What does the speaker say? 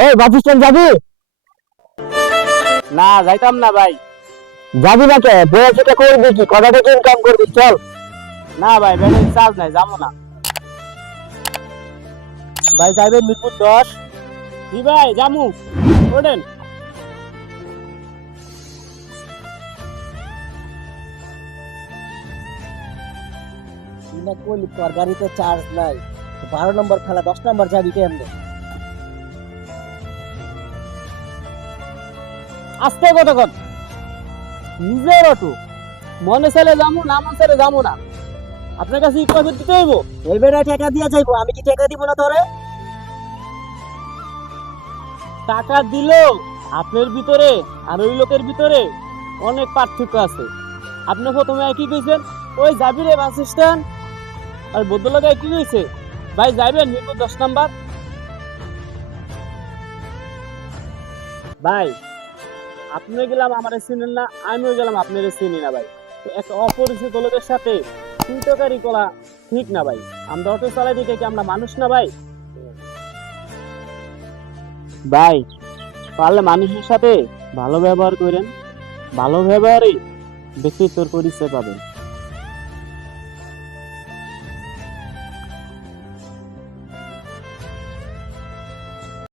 ওই bus stand যাবি? না যাইতাম না ভাই। যাবি না কে? বয়সটা করবি কি? কটা থেকে ইনকাম করবি? চল। না ভাই, ব্যাটারি চার্জ নাই, যাবো না। ভাই যাইবেন মিরপুর 10। জি ভাই, যামু। ওঠেন। তুই না কইলি তোর গাড়িতে চার্জ নাই, 12 নম্বর ফেলা, 10 নম্বর যাবি কেমনে? আস্তে কথা কর। নিজের অটো, মনে চাইলে যামু, না মনে চাইলে যামু না। আপনার কাছে কি পয়সা দিতে হইব? ওই বেটা টাকা দিয়ে যাইবো, আমি কি টাকা দিব না তোরে? টাকা দিলেও আপনার ভিতরে আর ওই লোকের ভিতরে অনেক পার্থক্য আছে। আপনি প্রথমে কি কইছেন, ওই যাবি রে বাস স্ট্যান্ড, আর ভদ্রলোকে কি কইছে, ভাই যাইবেন মিরপুর 10 নাম্বার। ভাই আপনি গেলাম আমারে চিনেন না, আমিও গেলাম আপনারে চিনি না ভাই। তো একটা অপরিচিত লোকের সাথে তুইতকারি করা ঠিক না ভাই। আমরা অটো চালাই দিকে কি আমরা মানুষ না ভাই? ভাই পারলে মানুষের সাথে ভালো ব্যবহার করেন, ভালো ব্যবহারই ব্যক্তিত্বর পরিচয় পাবেন।